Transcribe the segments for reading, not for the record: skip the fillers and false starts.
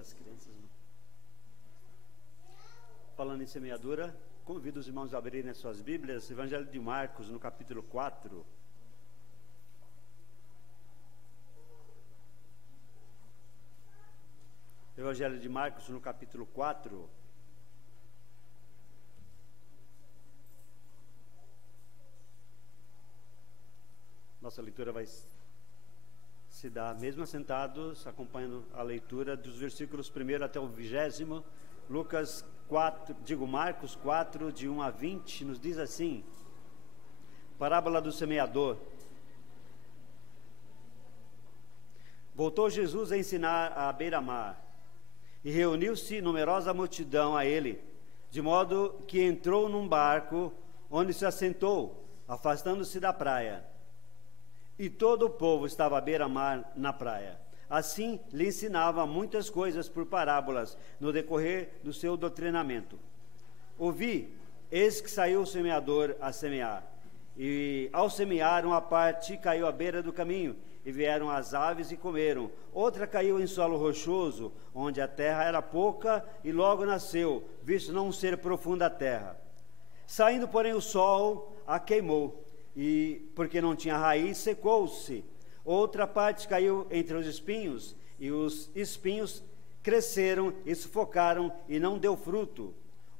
para as crianças. Não. Falando em semeadura, convido os irmãos a abrirem as suas Bíblias, Evangelho de Marcos, no capítulo 4. Evangelho de Marcos, no capítulo 4. Nossa leitura vai se dar, mesmo assentados, acompanhando a leitura dos versículos 1 até o 20º, Marcos 4, de 1 a 20, nos diz assim: parábola do semeador. Voltou Jesus a ensinar à beira-mar, e reuniu-se numerosa multidão a ele, de modo que entrou num barco, onde se assentou, afastando-se da praia. E todo o povo estava à beira-mar na praia. Assim lhe ensinava muitas coisas por parábolas, no decorrer do seu doutrinamento. Ouvi, eis que saiu o semeador a semear. E ao semear, uma parte caiu à beira do caminho, e vieram as aves e comeram. Outra caiu em solo rochoso, onde a terra era pouca, e logo nasceu, visto não ser profunda a terra. Saindo, porém, o sol a queimou, e porque não tinha raiz, secou-se. Outra parte caiu entre os espinhos, e os espinhos cresceram e sufocaram, e não deu fruto.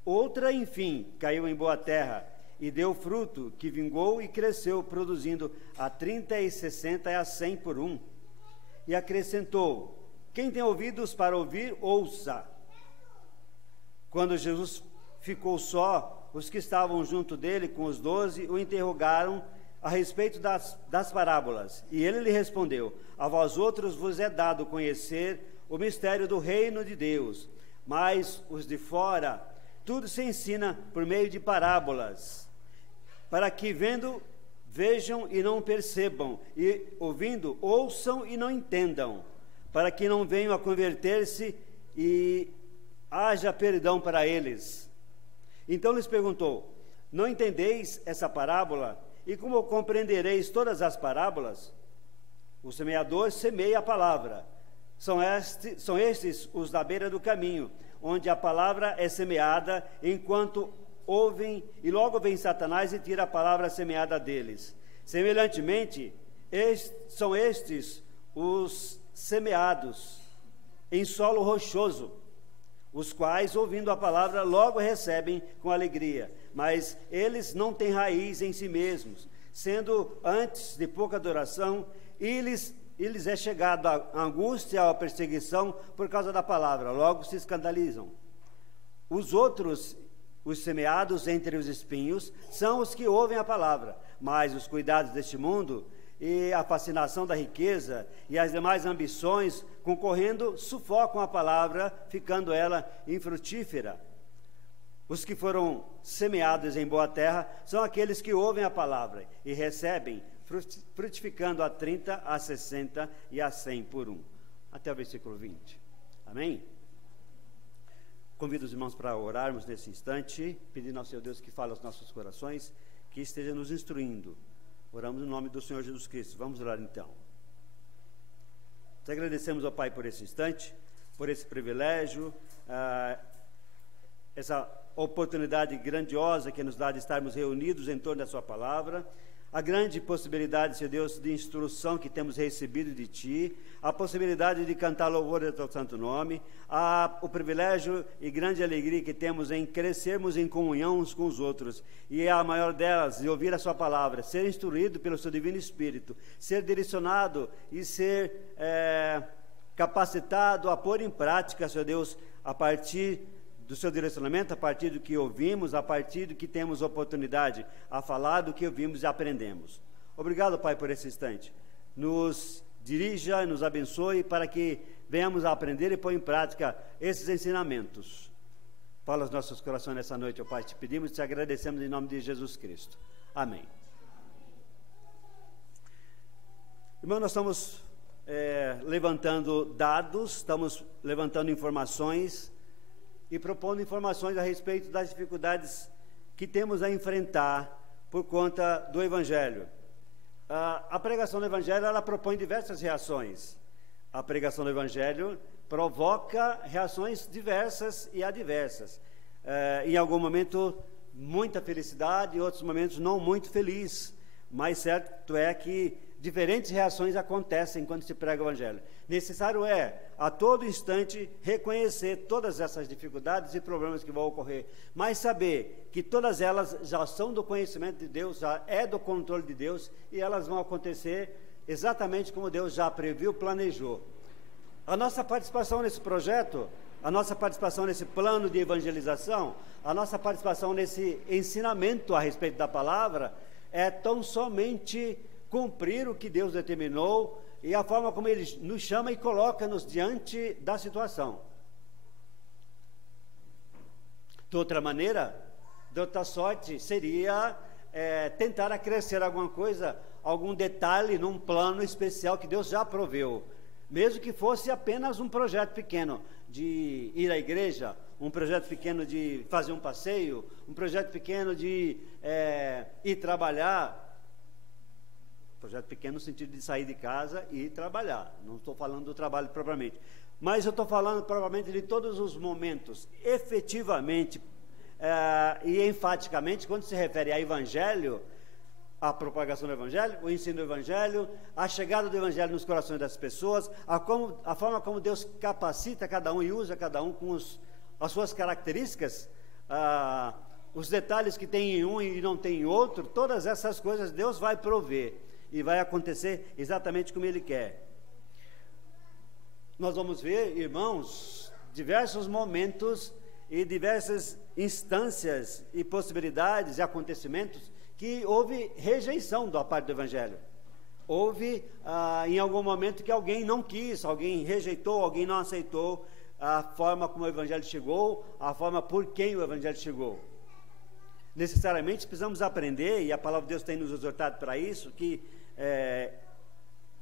Outra, enfim, caiu em boa terra, e deu fruto, que vingou e cresceu, produzindo a 30, e 60 e a 100 por um. E acrescentou: quem tem ouvidos para ouvir, ouça. Quando Jesus ficou só, os que estavam junto dele, com os 12, o interrogaram a respeito das parábolas. E ele lhe respondeu: a vós outros vos é dado conhecer o mistério do reino de Deus, mas os de fora, tudo se ensina por meio de parábolas, para que vendo, vejam e não percebam, e ouvindo, ouçam e não entendam, para que não venham a converter-se e haja perdão para eles. Então lhes perguntou: não entendeis essa parábola? E como compreendereis todas as parábolas? O semeador semeia a palavra. São estes os da beira do caminho, onde a palavra é semeada, enquanto ouvem, e logo vem Satanás e tira a palavra semeada deles. Semelhantemente, são estes os semeados em solo rochoso, os quais, ouvindo a palavra, logo recebem com alegria, mas eles não têm raiz em si mesmos, sendo antes de pouca duração, e lhes é chegado a angústia, a perseguição por causa da palavra, logo se escandalizam. Os outros, os semeados entre os espinhos, são os que ouvem a palavra, mas os cuidados deste mundo e a fascinação da riqueza e as demais ambições concorrendo sufocam a palavra, ficando ela infrutífera. Os que foram semeados em boa terra são aqueles que ouvem a palavra e recebem, frutificando a 30, a 60 e a 100 por um. Até o versículo 20. Amém? Convido os irmãos para orarmos nesse instante, pedindo ao Senhor Deus que fale aos nossos corações, que esteja nos instruindo. Oramos no nome do Senhor Jesus Cristo. Vamos orar então. Te agradecemos, ó Pai, por esse instante, por esse privilégio, essa oportunidade grandiosa que nos dá de estarmos reunidos em torno da sua palavra, a grande possibilidade, Senhor Deus, de instrução que temos recebido de Ti, a possibilidade de cantar louvor ao Teu santo nome, o privilégio e grande alegria que temos em crescermos em comunhão uns com os outros, e a maior delas, de ouvir a Sua palavra, ser instruído pelo Seu Divino Espírito, ser direcionado e ser capacitado a pôr em prática, Senhor Deus, a partir do seu direcionamento, a partir do que ouvimos, a partir do que temos oportunidade a falar, do que ouvimos e aprendemos. Obrigado, Pai, por esse instante. Nos dirija, nos abençoe, para que venhamos a aprender e pôr em prática esses ensinamentos. Fala aos nossos corações nessa noite, ó Pai, te pedimos e te agradecemos em nome de Jesus Cristo. Amém. Irmão, nós estamos levantando dados, estamos levantando informações e propondo informações a respeito das dificuldades que temos a enfrentar por conta do Evangelho. A pregação do Evangelho, ela propõe diversas reações. A pregação do Evangelho provoca reações diversas e adversas. Em algum momento, muita felicidade, em outros momentos, não muito feliz. Mas certo é que diferentes reações acontecem quando se prega o Evangelho. Necessário é, a todo instante, reconhecer todas essas dificuldades e problemas que vão ocorrer, mas saber que todas elas já são do conhecimento de Deus, já é do controle de Deus, e elas vão acontecer exatamente como Deus já previu, planejou. A nossa participação nesse projeto, a nossa participação nesse plano de evangelização, a nossa participação nesse ensinamento a respeito da palavra, é tão somente cumprir o que Deus determinou e a forma como Ele nos chama e coloca-nos diante da situação. De outra maneira, de outra sorte, seria tentar acrescer alguma coisa, algum detalhe num plano especial que Deus já proveu, mesmo que fosse apenas um projeto pequeno de ir à igreja, um projeto pequeno de fazer um passeio, um projeto pequeno de ir trabalhar. Projeto pequeno no sentido de sair de casa e ir trabalhar. Não estou falando do trabalho propriamente. Mas eu estou falando propriamente de todos os momentos, efetivamente e enfaticamente, quando se refere a evangelho, a propagação do evangelho, o ensino do evangelho, a chegada do evangelho nos corações das pessoas, a forma como Deus capacita cada um e usa cada um com as suas características, os detalhes que tem em um e não tem em outro, todas essas coisas Deus vai prover e vai acontecer exatamente como Ele quer. Nós vamos ver, irmãos, diversos momentos e diversas instâncias e possibilidades e acontecimentos que houve rejeição da parte do Evangelho. Houve, em algum momento, que alguém não quis, alguém rejeitou, alguém não aceitou a forma como o Evangelho chegou, a forma por quem o Evangelho chegou. Necessariamente precisamos aprender, e a Palavra de Deus tem nos exortado para isso, que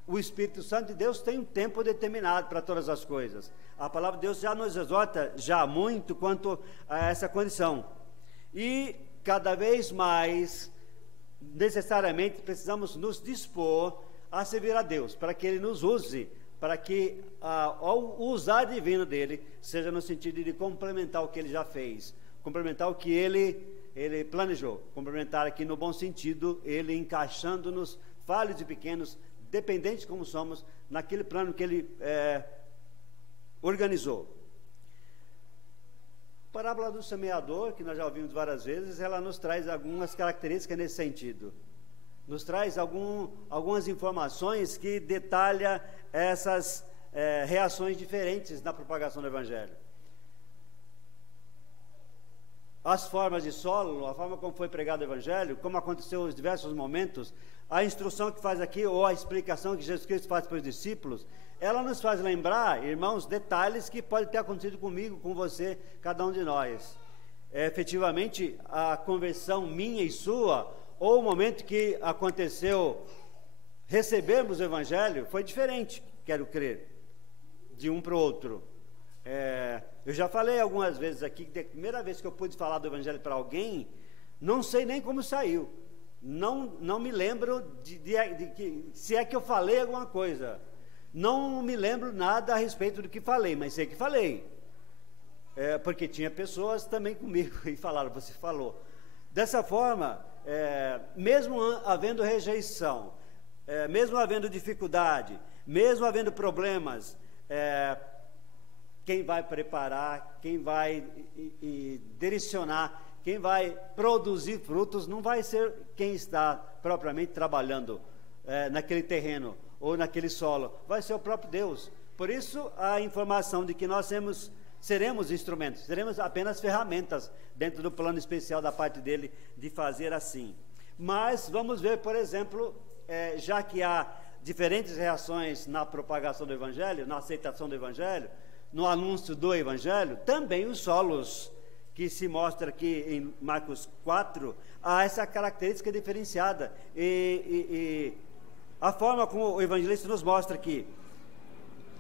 o Espírito Santo de Deus tem um tempo determinado para todas as coisas. A Palavra de Deus já nos exorta já muito quanto a essa condição. E cada vez mais, necessariamente, precisamos nos dispor a servir a Deus, para que Ele nos use, para que ao usar divino dEle, seja no sentido de complementar o que Ele já fez, complementar o que Ele planejou, complementar aqui no bom sentido, Ele encaixando-nos, falhos e pequenos, dependentes como somos, naquele plano que Ele organizou. A parábola do semeador, que nós já ouvimos várias vezes, ela nos traz algumas características nesse sentido. Nos traz algumas informações que detalham essas reações diferentes na propagação do Evangelho. As formas de solo, a forma como foi pregado o Evangelho, como aconteceu nos diversos momentos, a instrução que faz aqui, ou a explicação que Jesus Cristo faz para os discípulos, ela nos faz lembrar, irmãos, detalhes que podem ter acontecido comigo, com você, cada um de nós. Efetivamente, a conversão minha e sua, ou o momento que aconteceu recebermos o Evangelho, foi diferente, quero crer, de um para o outro. Eu já falei algumas vezes aqui, que a primeira vez que eu pude falar do Evangelho para alguém, não sei nem como saiu. Não me lembro se é que eu falei alguma coisa. Não me lembro nada a respeito do que falei, mas sei que falei. Porque tinha pessoas também comigo e falaram, você falou. Dessa forma, mesmo havendo rejeição, mesmo havendo dificuldade, mesmo havendo problemas, quem vai preparar, quem vai direcionar, quem vai produzir frutos, não vai ser quem está propriamente trabalhando naquele terreno ou naquele solo, vai ser o próprio Deus. Por isso, a informação de que nós seremos instrumentos, seremos apenas ferramentas dentro do plano especial da parte dele de fazer assim. Mas vamos ver, por exemplo, já que há diferentes reações na propagação do Evangelho, na aceitação do Evangelho, no anúncio do Evangelho, também os solos, que se mostra aqui em Marcos 4, há essa característica diferenciada. E a forma como o evangelista nos mostra aqui,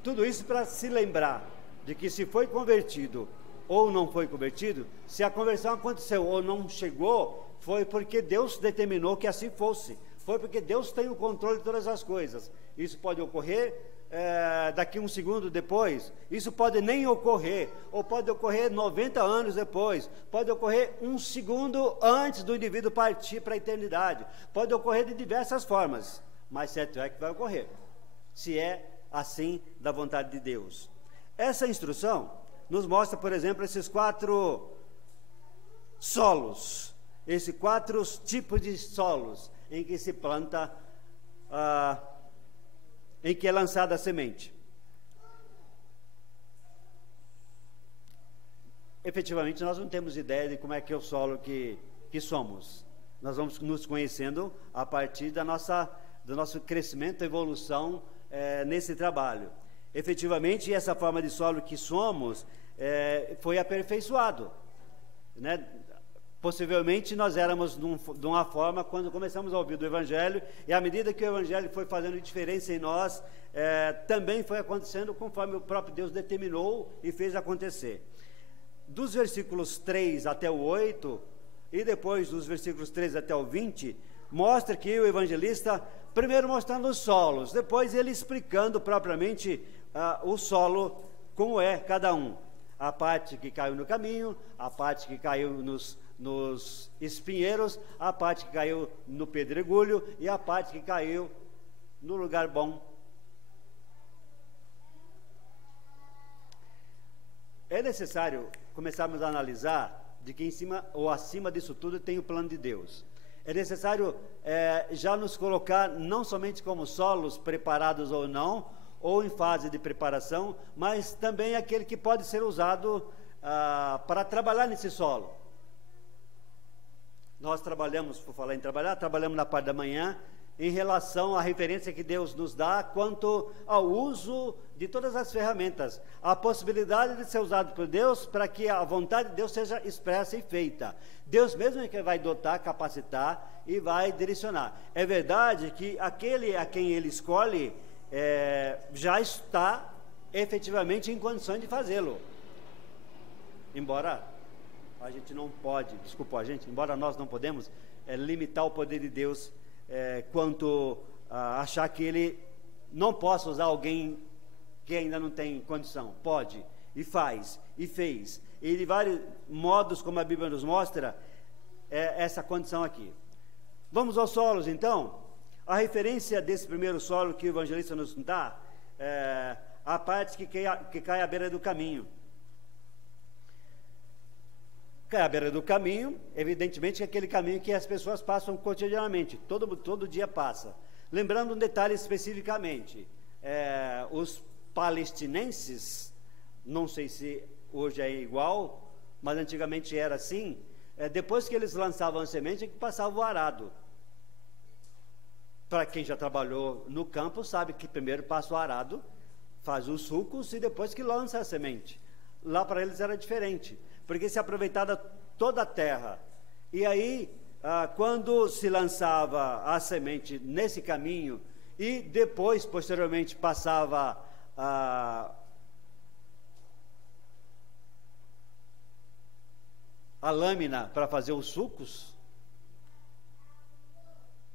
tudo isso para se lembrar de que se foi convertido ou não foi convertido, se a conversão aconteceu ou não chegou, foi porque Deus determinou que assim fosse, foi porque Deus tem o controle de todas as coisas. Isso pode ocorrer daqui um segundo depois, isso pode nem ocorrer, ou pode ocorrer 90 anos depois, pode ocorrer um segundo antes do indivíduo partir para a eternidade, pode ocorrer de diversas formas, mas certo é que vai ocorrer, se é assim da vontade de Deus. Essa instrução nos mostra, por exemplo, esses 4 solos, esses 4 tipos de solos em que se planta, em que é lançada a semente. Efetivamente, nós não temos ideia de como é que é o solo que somos. Nós vamos nos conhecendo a partir do nosso crescimento, evolução nesse trabalho. Efetivamente, essa forma de solo que somos foi aperfeiçoado, né? Possivelmente nós éramos de uma forma quando começamos a ouvir do Evangelho, e à medida que o Evangelho foi fazendo diferença em nós, também foi acontecendo conforme o próprio Deus determinou e fez acontecer. Dos versículos 3 até o 8, e depois dos versículos 3 até o 20, mostra que o evangelista, primeiro mostrando os solos, depois ele explicando propriamente o solo, como é cada um. A parte que caiu no caminho, a parte que caiu nos espinheiros, a parte que caiu no pedregulho e a parte que caiu no lugar bom. É necessário começarmos a analisar de que em cima ou acima disso tudo tem o plano de Deus. É necessário já nos colocar não somente como solos preparados ou não, ou em fase de preparação, mas também aquele que pode ser usado para trabalhar nesse solo. Nós trabalhamos, por falar em trabalhar, trabalhamos na parte da manhã em relação à referência que Deus nos dá quanto ao uso de todas as ferramentas, a possibilidade de ser usado por Deus para que a vontade de Deus seja expressa e feita. Deus mesmo é que vai dotar, capacitar e vai direcionar. É verdade que aquele a quem Ele escolhe já está efetivamente em condições de fazê-lo, embora a gente não pode, embora nós não podemos limitar o poder de Deus quanto a achar que Ele não possa usar alguém que ainda não tem condição. Pode, e faz, e fez, e de vários modos, como a Bíblia nos mostra, essa condição aqui. Vamos aos solos, então. A referência desse primeiro solo que o evangelista nos dá, a parte que cai à beira do caminho. Cai à beira do caminho, evidentemente, é aquele caminho que as pessoas passam cotidianamente, todo dia passa. Lembrando um detalhe especificamente, os palestinenses, não sei se hoje é igual, mas antigamente era assim, depois que eles lançavam a semente, é que passava o arado. Para quem já trabalhou no campo, sabe que primeiro passa o arado, faz os sulcos e depois que lança a semente. Lá para eles era diferente, porque se aproveitava toda a terra. E aí, quando se lançava a semente nesse caminho e depois, posteriormente, passava a lâmina para fazer os sulcos,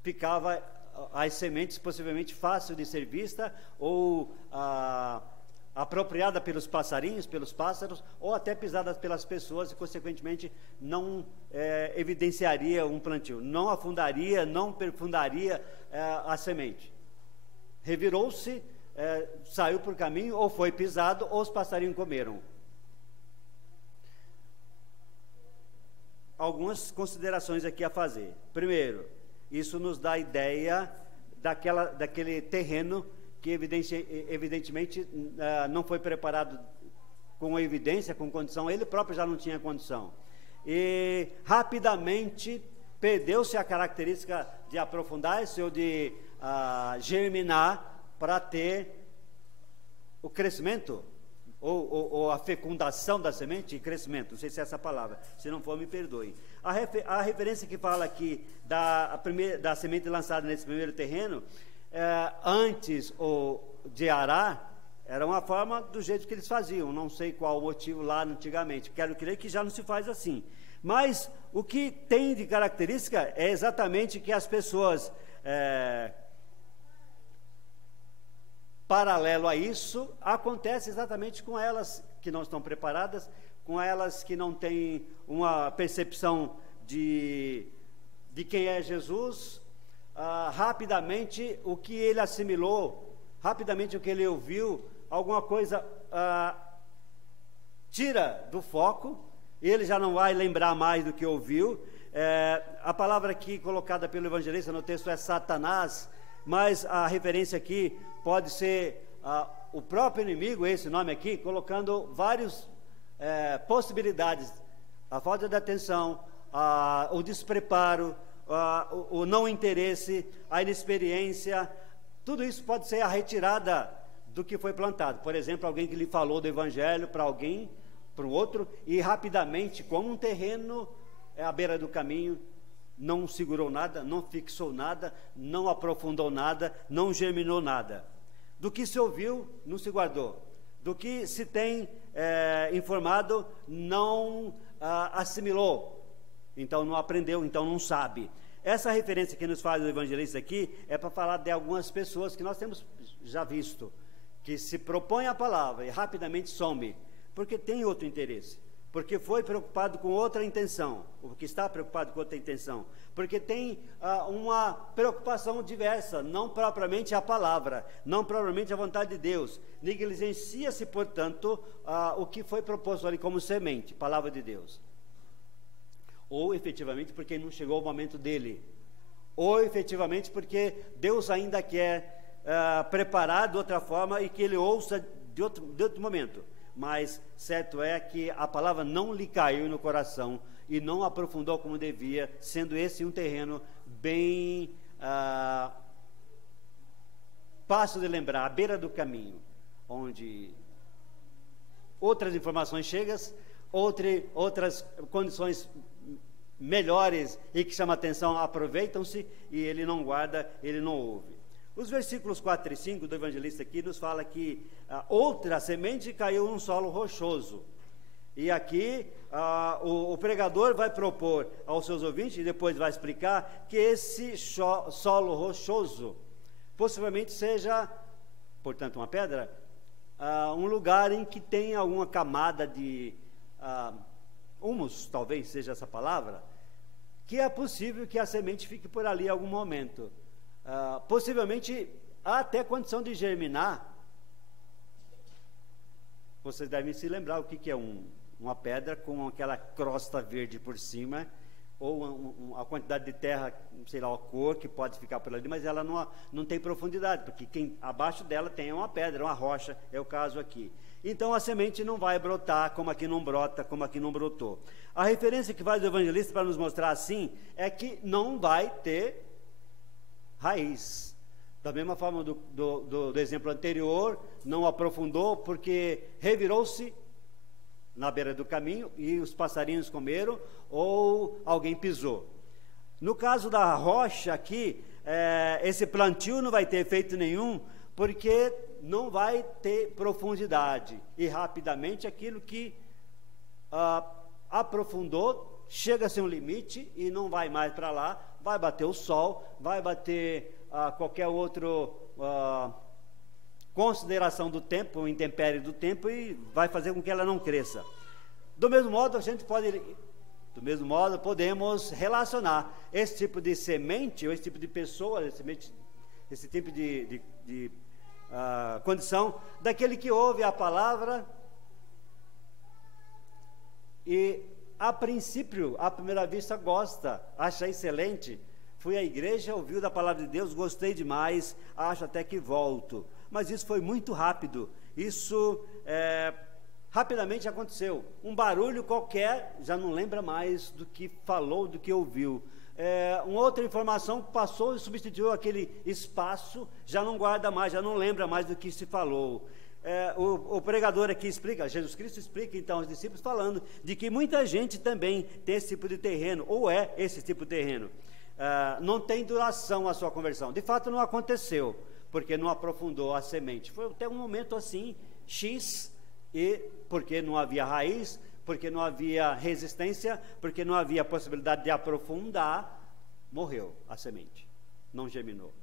ficava as sementes possivelmente fácil de ser vista ou apropriada pelos passarinhos, pelos pássaros, ou até pisadas pelas pessoas e, consequentemente, não evidenciaria um plantio, não afundaria, não perfundaria a semente. Revirou-se, saiu por caminho, ou foi pisado, ou os passarinhos comeram. Algumas considerações aqui a fazer. Primeiro, isso nos dá a ideia daquele terreno que evidentemente não foi preparado com evidência, com condição, ele próprio já não tinha condição. E rapidamente perdeu-se a característica de aprofundar-se ou de germinar para ter o crescimento, ou a fecundação da semente e crescimento, não sei se é essa palavra, se não for me perdoe. A referência que fala aqui da semente lançada nesse primeiro terreno, antes de arar, era uma forma do jeito que eles faziam, não sei qual o motivo lá antigamente, quero crer que já não se faz assim, mas o que tem de característica é exatamente que as pessoas paralelo a isso, acontece exatamente com elas que não estão preparadas, com elas que não têm uma percepção de quem é Jesus. Rapidamente o que ele assimilou, rapidamente o que ele ouviu, alguma coisa tira do foco, ele já não vai lembrar mais do que ouviu. A palavra aqui colocada pelo evangelista no texto é Satanás, mas a referência aqui pode ser o próprio inimigo, esse nome aqui, colocando várias possibilidades: a falta de atenção, o despreparo, o não interesse, a inexperiência. Tudo isso pode ser a retirada do que foi plantado. Por exemplo, alguém que lhe falou do evangelho para alguém, para o outro, e rapidamente, como um terreno à beira do caminho, não segurou nada, não fixou nada, não aprofundou nada, não germinou nada. Do que se ouviu, não se guardou. Do que se tem informado, não assimilou. Então não aprendeu, então não sabe. Essa referência que nos faz o evangelista aqui é para falar de algumas pessoas que nós temos já visto, que se propõe a palavra e rapidamente some, porque tem outro interesse, porque foi preocupado com outra intenção, porque está preocupado com outra intenção, porque tem uma preocupação diversa, não propriamente a palavra, não propriamente a vontade de Deus. Negligencia-se, portanto, o que foi proposto ali como semente, palavra de Deus. Ou efetivamente porque não chegou o momento dele, ou efetivamente porque Deus ainda quer preparar de outra forma e que ele ouça de outro momento. Mas certo é que a palavra não lhe caiu no coração e não aprofundou como devia, sendo esse um terreno bem fácil de lembrar, à beira do caminho, onde outras informações chegam, outras condições melhores e que chamam a atenção aproveitam-se, e ele não guarda, ele não ouve. Os versículos 4 e 5 do evangelista aqui nos fala que outra semente caiu num solo rochoso. E aqui o pregador vai propor aos seus ouvintes, e depois vai explicar, que esse solo rochoso possivelmente seja, portanto, uma pedra, um lugar em que tem alguma camada de humus, talvez seja essa palavra, que é possível que a semente fique por ali em algum momento. Possivelmente há até condição de germinar. Vocês devem se lembrar o que é uma pedra com aquela crosta verde por cima, ou a quantidade de terra, sei lá, a cor que pode ficar por ali, mas ela não tem profundidade, porque abaixo dela tem uma pedra, uma rocha, é o caso aqui. Então a semente não vai brotar, como aqui não brota, como aqui não brotou. A referência que faz o evangelista para nos mostrar assim é que não vai ter raiz. Da mesma forma do exemplo anterior, não aprofundou porque revirou-se na beira do caminho e os passarinhos comeram, ou alguém pisou. No caso da rocha aqui, esse plantio não vai ter efeito nenhum, porque não vai ter profundidade, e rapidamente aquilo que aprofundou chega-se a um limite e não vai mais para lá, vai bater o sol, vai bater qualquer outra consideração do tempo, o intempérie do tempo, e vai fazer com que ela não cresça. Do mesmo modo, podemos relacionar esse tipo de semente, ou esse tipo de pessoa, esse tipo de condição, daquele que ouve a palavra e, a princípio, à primeira vista, gosta, acha excelente. Fui à igreja, ouviu da palavra de Deus, gostei demais, acho até que volto. Mas isso foi muito rápido, isso rapidamente aconteceu. Um barulho qualquer, já não lembra mais do que falou, do que ouviu. Uma outra informação passou e substituiu aquele espaço, já não guarda mais, já não lembra mais do que se falou. O pregador aqui explica, Jesus Cristo explica então aos discípulos, falando de que muita gente também tem esse tipo de terreno, ou esse tipo de terreno. Não tem duração a sua conversão. De fato não aconteceu, porque não aprofundou a semente. Foi até um momento assim, X, e porque não havia raiz, porque não havia resistência, porque não havia possibilidade de aprofundar, morreu a semente, não germinou.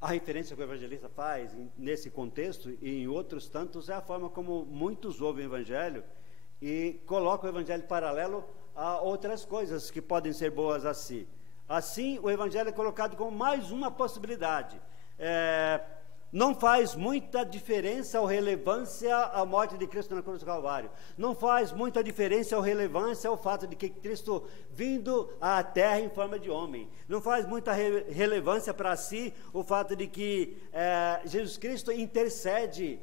A referência que o evangelista faz nesse contexto e em outros tantos é a forma como muitos ouvem o evangelho e colocam o evangelho paralelo a outras coisas que podem ser boas a si. Assim, o evangelho é colocado como mais uma possibilidade. Não faz muita diferença ou relevância a morte de Cristo na cruz do Calvário. Não faz muita diferença ou relevância ao fato de que Cristo vindo à terra em forma de homem. Não faz muita relevância para si o fato de que Jesus Cristo intercede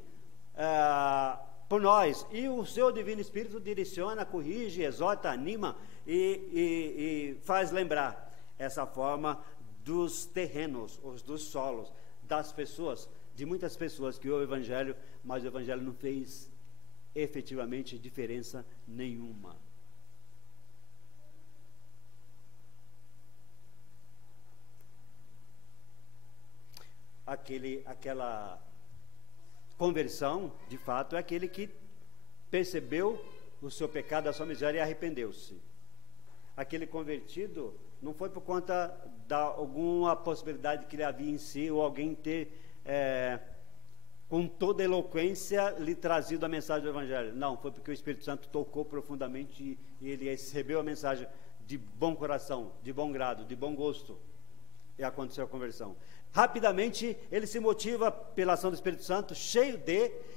por nós. E o seu Divino Espírito direciona, corrige, exorta, anima e faz lembrar essa forma dos terrenos, dos solos, das pessoas, de muitas pessoas que ouvem o evangelho, mas o evangelho não fez efetivamente diferença nenhuma. Aquela conversão, de fato, é aquele que percebeu o seu pecado, a sua miséria e arrependeu-se. Aquele convertido não foi por conta de alguma possibilidade que ele havia em si, ou alguém ter, com toda a eloquência, lhe trazido a mensagem do Evangelho. Não, foi porque o Espírito Santo tocou profundamente e ele recebeu a mensagem de bom coração, de bom grado, de bom gosto, e aconteceu a conversão. Rapidamente, ele se motiva pela ação do Espírito Santo, cheio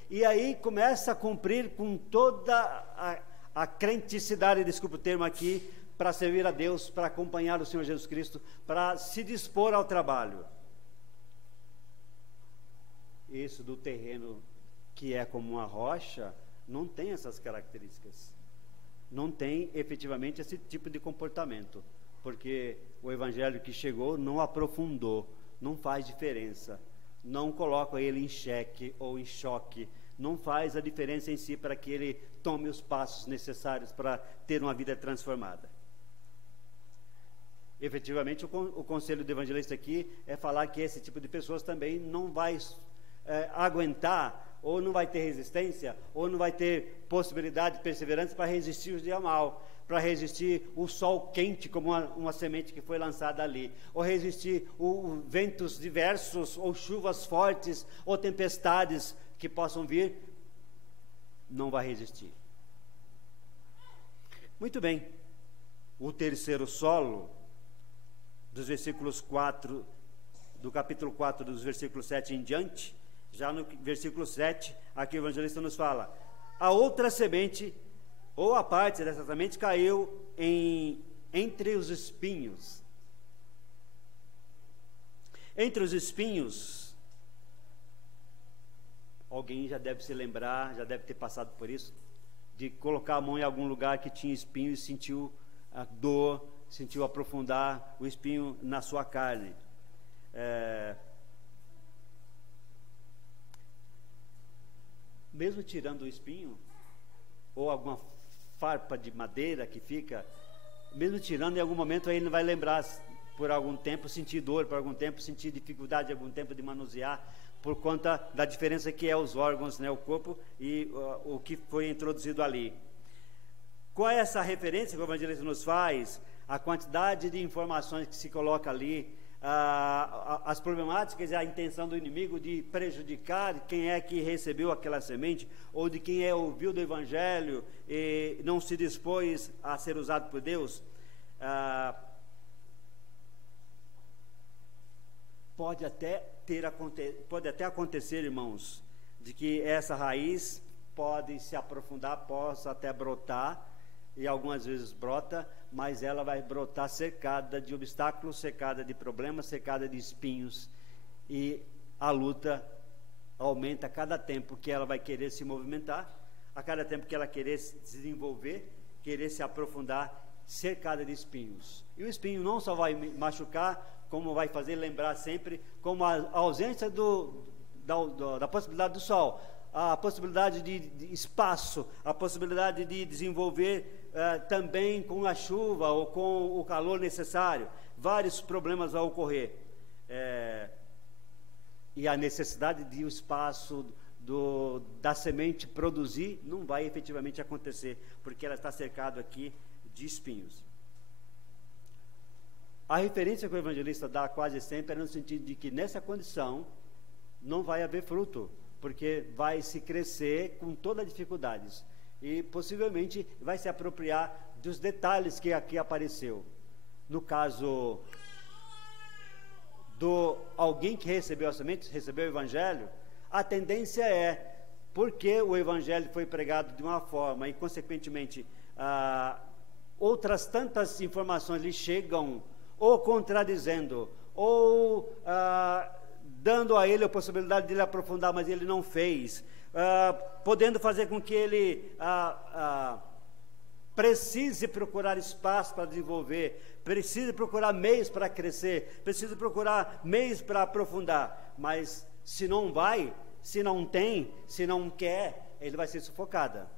e aí começa a cumprir com toda a crenticidade, desculpa o termo aqui, para servir a Deus, para acompanhar o Senhor Jesus Cristo, para se dispor ao trabalho. Isso do terreno que é como uma rocha, não tem essas características. Não tem efetivamente esse tipo de comportamento, porque o evangelho que chegou não aprofundou, não faz diferença, não coloca ele em xeque ou em choque, não faz a diferença em si para que ele tome os passos necessários para ter uma vida transformada. Efetivamente, o conselho do evangelista aqui é falar que esse tipo de pessoas também não vai aguentar, ou não vai ter resistência, ou não vai ter possibilidade de perseverança para resistir o dia mal, para resistir o sol quente como uma semente que foi lançada ali, ou resistir ventos diversos, ou chuvas fortes, ou tempestades que possam vir, não vai resistir. Muito bem, o terceiro solo, dos versículos 4, do capítulo 4, dos versículos 7 em diante, já no versículo 7, aqui o evangelista nos fala: a outra semente, ou a parte dessa semente, caiu entre os espinhos. Entre os espinhos, alguém já deve se lembrar, já deve ter passado por isso, de colocar a mão em algum lugar que tinha espinho e sentiu a dor, sentiu aprofundar o espinho na sua carne. Mesmo tirando o espinho, ou alguma farpa de madeira que fica, mesmo tirando, em algum momento ele não vai lembrar, por algum tempo, sentir dor, por algum tempo sentir dificuldade, algum tempo de manusear, por conta da diferença que é os órgãos, né, o corpo e o que foi introduzido ali. Qual é essa referência que o evangelista nos faz? A quantidade de informações que se coloca ali, as problemáticas e a intenção do inimigo de prejudicar quem é que recebeu aquela semente, ou de quem ouviu do evangelho e não se dispôs a ser usado por Deus. Pode até acontecer, irmãos, de que essa raiz pode se aprofundar, possa até brotar, e algumas vezes brota, mas ela vai brotar cercada de obstáculos, cercada de problemas, cercada de espinhos, e a luta aumenta a cada tempo que ela vai querer se movimentar, a cada tempo que ela querer se desenvolver, querer se aprofundar, cercada de espinhos. E o espinho não só vai machucar, como vai fazer lembrar sempre, como a ausência da possibilidade do sol, a possibilidade de espaço, a possibilidade de desenvolver também com a chuva ou com o calor necessário, vários problemas vão ocorrer. E a necessidade de o espaço da semente produzir não vai efetivamente acontecer, porque ela está cercada aqui de espinhos. A referência que o evangelista dá quase sempre é no sentido de que nessa condição não vai haver fruto, porque vai se crescer com todas as dificuldades e possivelmente vai se apropriar dos detalhes que aqui apareceu. No caso do alguém que recebeu a semente, recebeu o evangelho, a tendência é, porque o evangelho foi pregado de uma forma e consequentemente outras tantas informações lhe chegam, ou contradizendo, ou dando a ele a possibilidade de ele aprofundar, mas ele não fez, podendo fazer com que ele precise procurar espaço para desenvolver, precise procurar meios para crescer, precise procurar meios para aprofundar, mas se não vai, se não tem, se não quer, ele vai ser sufocada.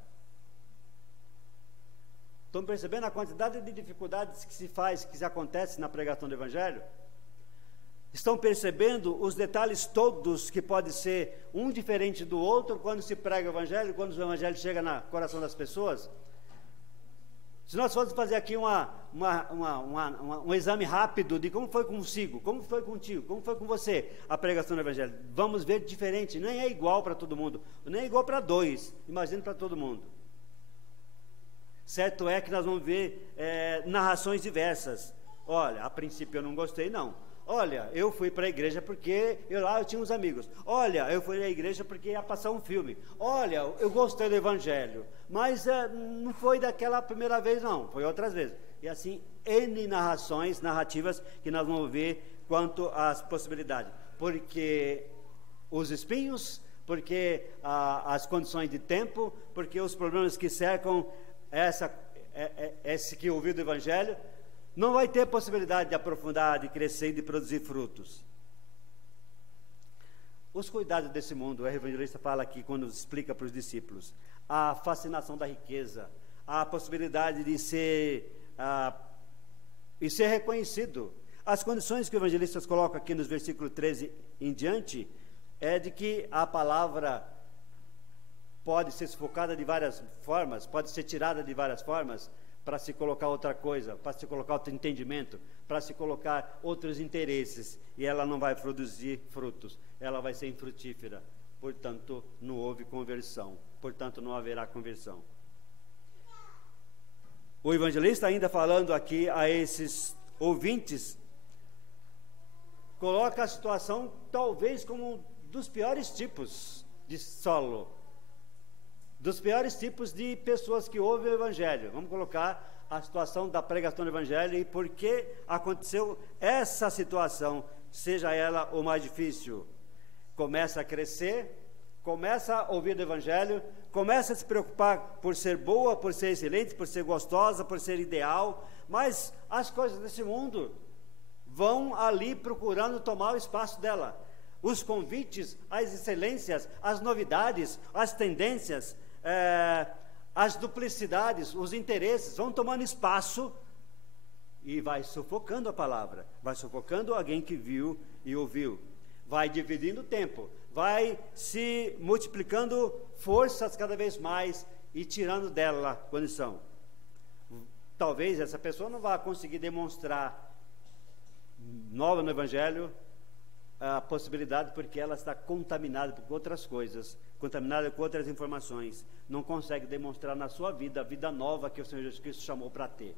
Estão percebendo a quantidade de dificuldades que se acontece na pregação do Evangelho? Estão percebendo os detalhes todos que pode ser um diferente do outro quando se prega o Evangelho, quando o Evangelho chega no coração das pessoas? Se nós fôssemos fazer aqui um exame rápido de como foi consigo, como foi contigo, como foi com você a pregação do Evangelho, vamos ver diferente, nem é igual para todo mundo, nem é igual para dois, imagina para todo mundo. Certo é que nós vamos ver narrações diversas. Olha, a princípio eu não gostei não. Olha, eu fui para a igreja porque lá eu tinha uns amigos. Olha, eu fui à igreja porque ia passar um filme. Olha, eu gostei do Evangelho, mas não foi daquela primeira vez não, foi outras vezes. E assim, N narrativas que nós vamos ver quanto às possibilidades. Porque os espinhos, porque as condições de tempo, porque os problemas que cercam esse que ouviu do Evangelho, não vai ter possibilidade de aprofundar, de crescer e de produzir frutos. Os cuidados desse mundo, o evangelista fala aqui quando explica para os discípulos, a fascinação da riqueza, a possibilidade de ser reconhecido. As condições que o evangelista coloca aqui nos versículos 13 em diante, é de que a palavra pode ser sufocada de várias formas, pode ser tirada de várias formas, para se colocar outra coisa, para se colocar outro entendimento, para se colocar outros interesses, e ela não vai produzir frutos, ela vai ser infrutífera, portanto não houve conversão, portanto não haverá conversão. O evangelista, ainda falando aqui a esses ouvintes, coloca a situação talvez como um dos piores tipos de solo, dos piores tipos de pessoas que ouvem o Evangelho. Vamos colocar a situação da pregação do Evangelho e por que aconteceu essa situação, seja ela o mais difícil. Começa a crescer, começa a ouvir do Evangelho, começa a se preocupar por ser boa, por ser excelente, por ser gostosa, por ser ideal, mas as coisas desse mundo vão ali procurando tomar o espaço dela. Os convites, as excelências, as novidades, as tendências, as duplicidades, os interesses vão tomando espaço e vai sufocando a palavra, vai sufocando alguém que viu e ouviu, vai dividindo o tempo, vai se multiplicando forças cada vez mais e tirando dela condição. Talvez essa pessoa não vá conseguir demonstrar nova no Evangelho a possibilidade, porque ela está contaminada por outras coisas, contaminada com outras informações, não consegue demonstrar na sua vida a vida nova que o Senhor Jesus Cristo chamou para ter.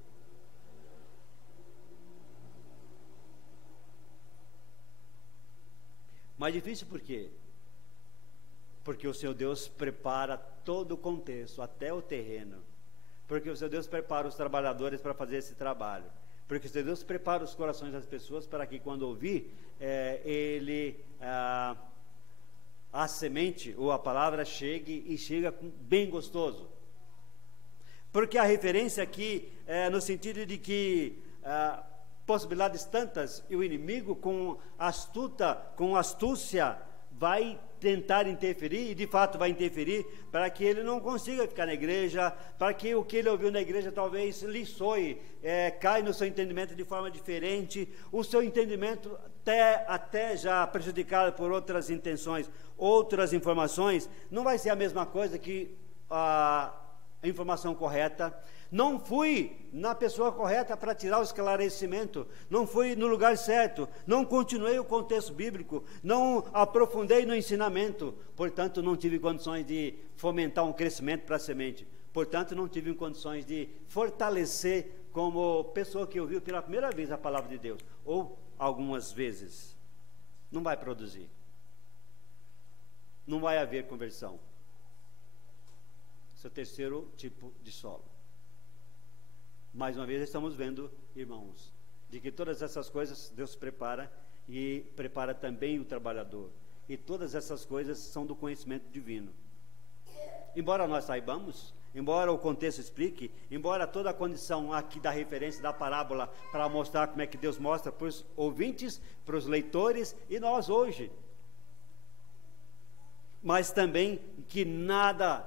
Mais difícil por quê? Porque o seu Deus prepara todo o contexto, até o terreno, porque o seu Deus prepara os trabalhadores para fazer esse trabalho, porque o seu Deus prepara os corações das pessoas para que quando ouvir, a semente ou a palavra chegue e chega bem gostoso. Porque a referência aqui é no sentido de que possibilidades tantas, e o inimigo com astúcia vai tentar interferir, e de fato vai interferir, para que ele não consiga ficar na igreja, para que o que ele ouviu na igreja talvez lhe soe, cai no seu entendimento de forma diferente, o seu entendimento até já prejudicado por outras intenções, outras informações, não vai ser a mesma coisa que a informação correta, não fui na pessoa correta para tirar o esclarecimento, não fui no lugar certo, não continuei o contexto bíblico, não aprofundei no ensinamento, portanto não tive condições de fomentar um crescimento para a semente, portanto não tive condições de fortalecer como pessoa que ouviu pela primeira vez a palavra de Deus, ou algumas vezes. Não vai produzir, não vai haver conversão. Esse é o terceiro tipo de solo. Mais uma vez estamos vendo, irmãos, de que todas essas coisas Deus prepara, e prepara também o trabalhador, e todas essas coisas são do conhecimento divino. Embora nós saibamos, embora o contexto explique, embora toda a condição aqui da referência da parábola para mostrar como é que Deus mostra para os ouvintes, para os leitores e nós hoje, mas também que nada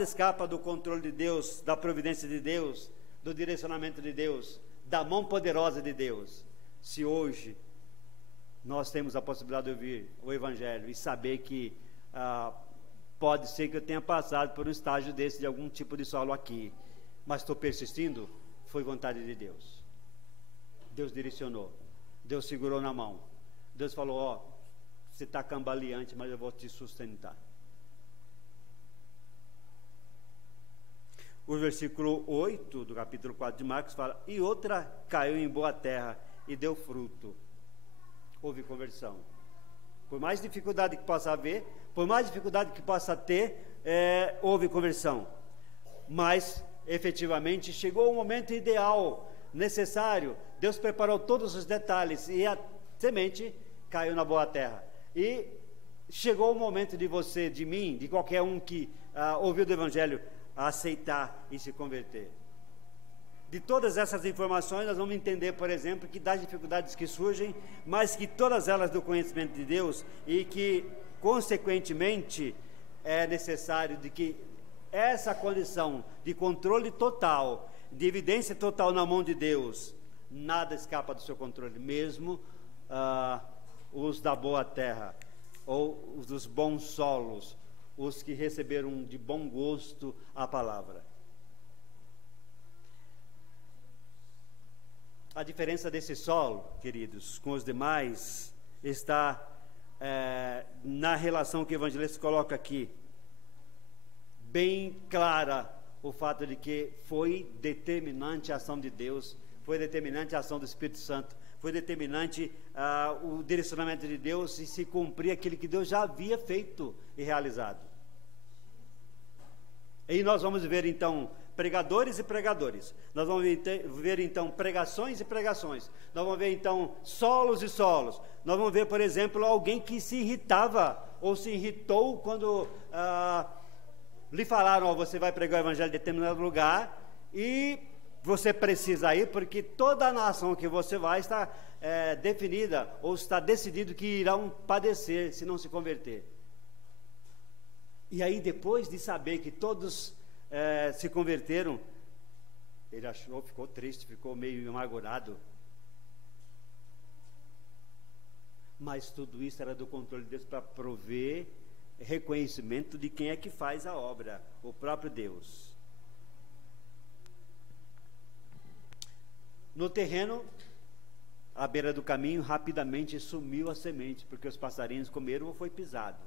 escapa do controle de Deus, da providência de Deus, do direcionamento de Deus, da mão poderosa de Deus. Se hoje nós temos a possibilidade de ouvir o Evangelho e saber que pode ser que eu tenha passado por um estágio desse, de algum tipo de solo aqui, mas estou persistindo, foi vontade de Deus. Deus direcionou, Deus segurou na mão, Deus falou, ó, você está cambaleante, mas eu vou te sustentar. O versículo 8 do capítulo 4 de Marcos fala, e outra caiu em boa terra e deu fruto. Houve conversão. Por mais dificuldade que possa haver, por mais dificuldade que possa ter, houve conversão. Mas, efetivamente, chegou o momento ideal, necessário. Deus preparou todos os detalhes e a semente caiu na boa terra. E chegou o momento de você, de mim, de qualquer um que ouviu do Evangelho, a aceitar e se converter. De todas essas informações nós vamos entender, por exemplo, que das dificuldades que surgem, mas que todas elas do conhecimento de Deus, e que consequentemente é necessário de que essa condição de controle total, de evidência total na mão de Deus, nada escapa do seu controle, mesmo os da boa terra, ou os dos bons solos, os que receberam de bom gosto a palavra. A diferença desse solo, queridos, com os demais, está na relação que o evangelista coloca aqui. Bem clara o fato de que foi determinante a ação de Deus, foi determinante a ação do Espírito Santo, foi determinante o direcionamento de Deus e se cumprir aquilo que Deus já havia feito e realizado. E nós vamos ver então pregadores e pregadores, nós vamos ver então pregações e pregações, nós vamos ver então solos e solos, nós vamos ver, por exemplo, alguém que se irritava ou se irritou quando lhe falaram, ó, você vai pregar o evangelho em determinado lugar e você precisa ir, porque toda a nação que você vai está definida, ou está decidido que irão padecer se não se converter. E aí, depois de saber que todos se converteram, ele achou, ficou triste, ficou meio amargurado. Mas tudo isso era do controle de Deus para prover reconhecimento de quem é que faz a obra, o próprio Deus. No terreno, à beira do caminho, rapidamente sumiu a semente, porque os passarinhos comeram ou foi pisado.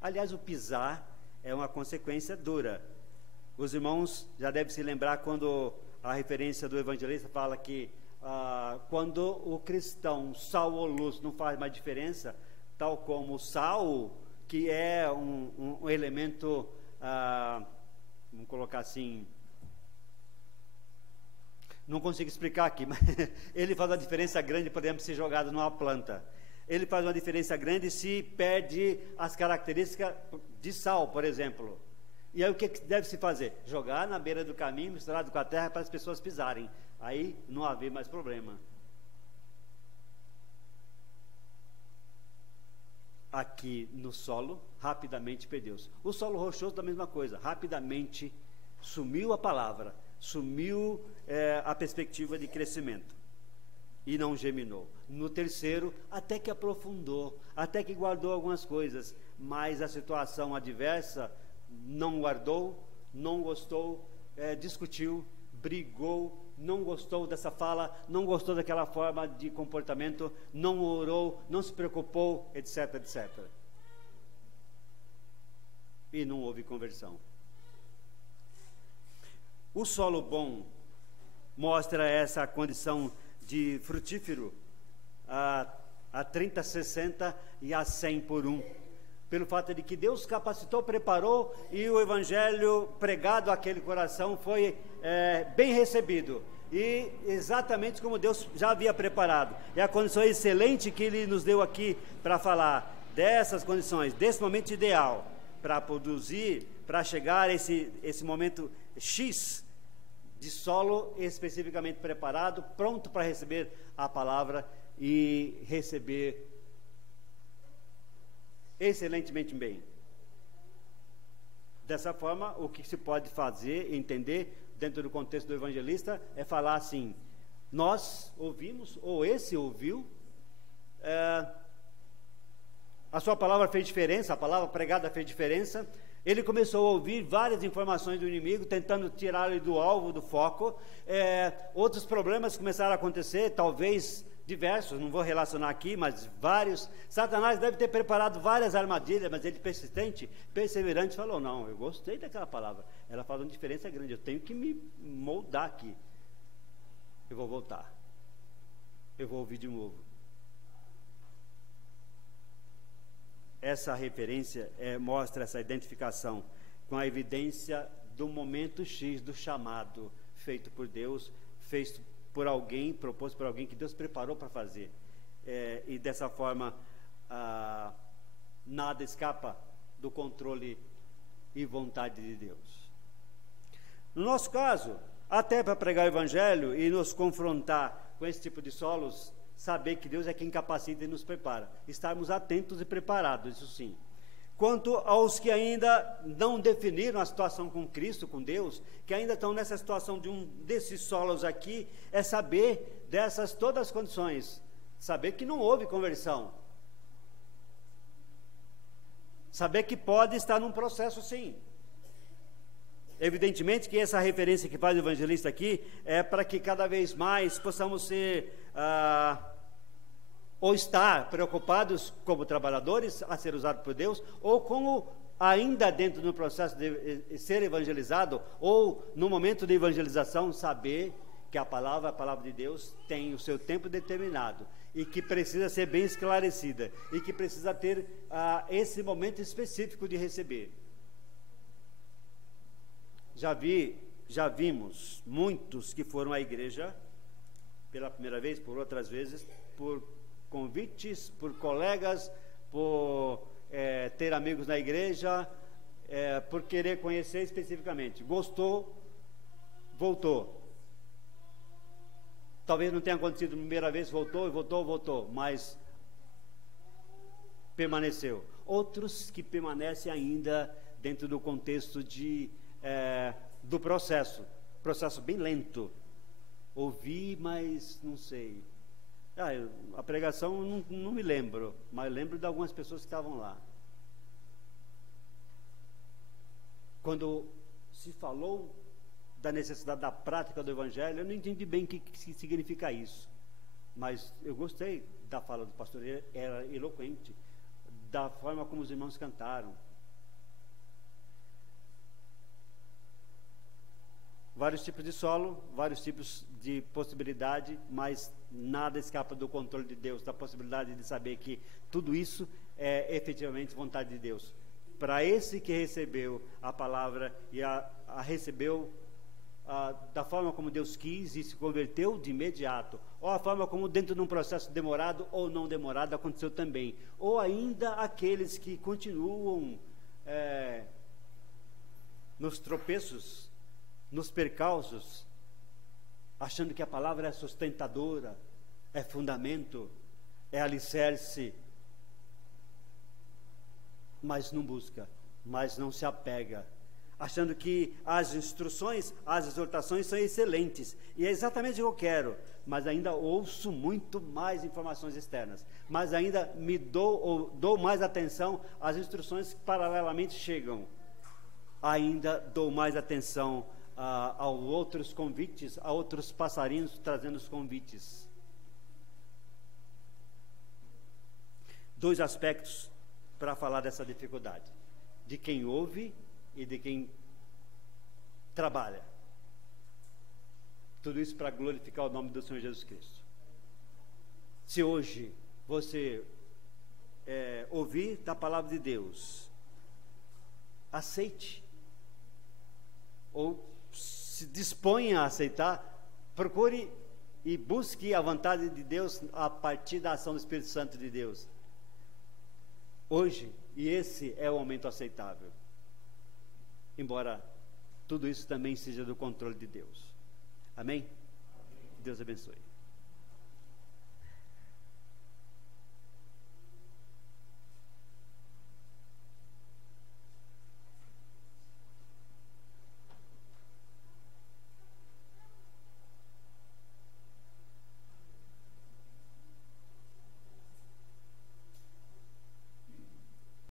Aliás, o pisar é uma consequência dura. Os irmãos já devem se lembrar quando a referência do evangelista fala que quando o cristão sal ou luz não faz mais diferença, tal como o sal, que é um elemento, vamos colocar assim, não consigo explicar aqui, mas ele faz uma diferença grande, por exemplo, se jogado numa planta. Ele faz uma diferença grande se perde as características de sal, por exemplo. E aí o que deve se fazer? Jogar na beira do caminho, misturado com a terra, para as pessoas pisarem. Aí não haver mais problema. Aqui no solo, rapidamente perdeu-se. O solo rochoso, da mesma coisa, rapidamente sumiu a palavra, sumiu a perspectiva de crescimento. E não germinou. No terceiro, até que aprofundou, até que guardou algumas coisas, mas a situação adversa não guardou, não gostou, discutiu, brigou, não gostou dessa fala, não gostou daquela forma de comportamento, não orou, não se preocupou, etc, etc. E não houve conversão. O solo bom mostra essa condição de frutífero a 30, 60 e a 100 por 1. Pelo fato de que Deus capacitou, preparou, e o evangelho pregado àquele coração foi bem recebido. E exatamente como Deus já havia preparado. É a condição excelente que Ele nos deu aqui para falar dessas condições, desse momento ideal, para produzir, para chegar a esse momento X de solo especificamente preparado, pronto para receber a palavra e receber excelentemente bem. Dessa forma, o que se pode fazer, entender, dentro do contexto do evangelista, é falar assim: nós ouvimos, ou esse ouviu, a sua palavra fez diferença, a palavra pregada fez diferença. Ele começou a ouvir várias informações do inimigo, tentando tirá-lo do alvo, do foco. Outros problemas começaram a acontecer, talvez diversos, não vou relacionar aqui, mas vários. Satanás deve ter preparado várias armadilhas, mas ele, persistente, perseverante, falou: não, eu gostei daquela palavra, ela faz uma diferença grande, eu tenho que me moldar aqui, eu vou voltar, eu vou ouvir de novo. Essa referência mostra essa identificação com a evidência do momento X, do chamado feito por Deus, feito por alguém, proposto por alguém que Deus preparou para fazer. E dessa forma, nada escapa do controle e vontade de Deus. No nosso caso, até para pregar o evangelho e nos confrontar com esse tipo de solos, saber que Deus é quem capacita e nos prepara, estarmos atentos e preparados, isso sim. Quanto aos que ainda não definiram a situação com Cristo, com Deus, que ainda estão nessa situação de desses solos aqui, é saber dessas todas as condições, saber que não houve conversão, saber que pode estar num processo sim. Evidentemente que essa referência que faz o evangelista aqui é para que cada vez mais possamos ser ou estar preocupados como trabalhadores a ser usados por Deus, ou como ainda dentro do processo de ser evangelizado, ou no momento de evangelização, saber que a palavra de Deus tem o seu tempo determinado, e que precisa ser bem esclarecida, e que precisa ter esse momento específico de receber. Já vimos muitos que foram à igreja pela primeira vez, por outras vezes, por convites, por colegas, por ter amigos na igreja, por querer conhecer especificamente. Gostou, voltou. Talvez não tenha acontecido a primeira vez, voltou, mas permaneceu. Outros que permanecem ainda dentro do contexto do processo bem lento. Ouvi, mas não sei. A pregação não me lembro, mas lembro de algumas pessoas que estavam lá. Quando se falou da necessidade da prática do evangelho, eu não entendi bem o que significa isso, mas eu gostei da fala do pastor, ele era eloquente, da forma como os irmãos cantaram. Vários tipos de solo, vários tipos de possibilidade, mas nada escapa do controle de Deus, da possibilidade de saber que tudo isso é efetivamente vontade de Deus. Para esse que recebeu a palavra e a recebeu da forma como Deus quis e se converteu de imediato, ou a forma como dentro de um processo demorado ou não demorado aconteceu também, ou ainda aqueles que continuam nos tropeços, nos percalços, achando que a palavra é sustentadora, é fundamento, é alicerce, mas não busca, mas não se apega, achando que as instruções, as exortações são excelentes, e é exatamente o que eu quero, mas ainda ouço muito mais informações externas, mas ainda dou mais atenção às instruções que paralelamente chegam. ainda dou mais atenção a outros convites, a outros passarinhos trazendo os convites. Dois aspectos para falar dessa dificuldade: de quem ouve e de quem trabalha. Tudo isso para glorificar o nome do Senhor Jesus Cristo. Se hoje você ouvir da palavra de Deus, aceite, ou se disponha a aceitar, procure e busque a vontade de Deus a partir da ação do Espírito Santo de Deus. Hoje, e esse é o momento aceitável, embora tudo isso também seja do controle de Deus. Amém? Deus abençoe.